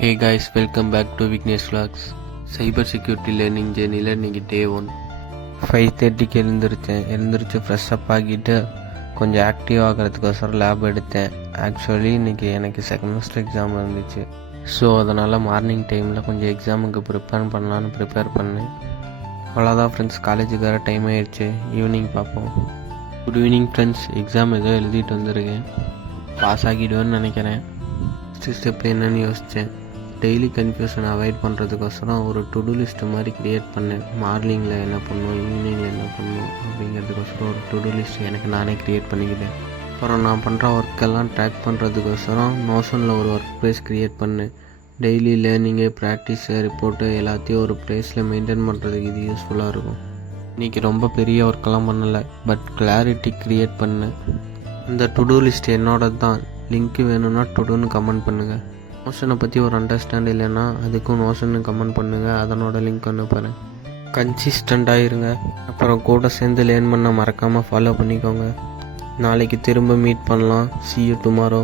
Hey guys, welcome back to Vignesh Vlogs. Cyber Security Learning Journey இன்னைக்கு டே 1. 5:30க்கு எழுந்திரிச்சு fresh up ஆகிட்டு கொஞ்சம் ஆக்டிவ் ஆகிறதுக்கோசரம் லேப் எடுத்தேன். ஆக்சுவலி இன்றைக்கி எனக்கு செமஸ்டர் எக்ஸாம் இருந்துச்சு. ஸோ அதனால் மார்னிங் டைமில் கொஞ்சம் எக்ஸாமுக்கு ப்ரிப்பேர் பண்ணேன். அவ்வளோதான் ஃப்ரெண்ட்ஸ், காலேஜுக்கு வர டைம் ஆயிடுச்சு. ஈவினிங் பார்ப்போம். Good evening friends. எக்ஸாம் ஏதோ எழுதிட்டு வந்திருக்கேன். பாஸ் ஆகிடுவேன்னு நினைக்கிறேன். ஸ்டெப் என்னன்னு யோசித்தேன். டெய்லி கன்ஃபியூஷன் அவாய்ட் பண்ணுறதுக்கோசரம் ஒரு டு-டூ லிஸ்ட் மாதிரி க்ரியேட் பண்ணேன். மார்னிங்கில் என்ன பண்ணணும், ஈவினிங்கில் என்ன பண்ணணும் அப்படிங்கிறதுக்கோசரம் ஒரு டு-டூ லிஸ்ட் எனக்கு நானே க்ரியேட் பண்ணிக்கிட்டேன். அப்புறம் நான் பண்ணுற ஒர்க்கெல்லாம் ட்ராக் பண்ணுறதுக்கோசரம் நோஷனில் ஒரு ஒர்க் ப்ளேஸ் க்ரியேட் பண்ணேன். டெய்லி லேர்னிங்கு, ப்ராக்டிஸு, ரிப்போர்ட்டு எல்லாத்தையும் ஒரு ப்ளேஸில் மெயின்டைன் பண்ணுறதுக்கு இது யூஸ்ஃபுல்லாக இருக்கும். இன்றைக்கி ரொம்ப பெரிய ஒர்க்கெல்லாம் பண்ணலை, பட் கிளாரிட்டி க்ரியேட் பண்ணேன். அந்த டு-டூ லிஸ்ட் என்னோடது தான். லிங்க்கு வேணும்னா டுடூன்னு கமெண்ட் பண்ணுங்கள். நோஷனை பற்றி ஒரு அண்டர்ஸ்டாண்ட் இல்லைன்னா அதுக்கும் நோஷன்னு கமெண்ட் பண்ணுங்கள். அதனோட லிங்க் அனுப்புகிறேன். கன்சிஸ்டண்ட்டாக இருங்க. அப்புறம் கூட சேர்ந்து லேர்ன் பண்ண மறக்காமல் ஃபாலோ பண்ணிக்கோங்க. நாளைக்கு திரும்ப மீட் பண்ணலாம். See you tomorrow.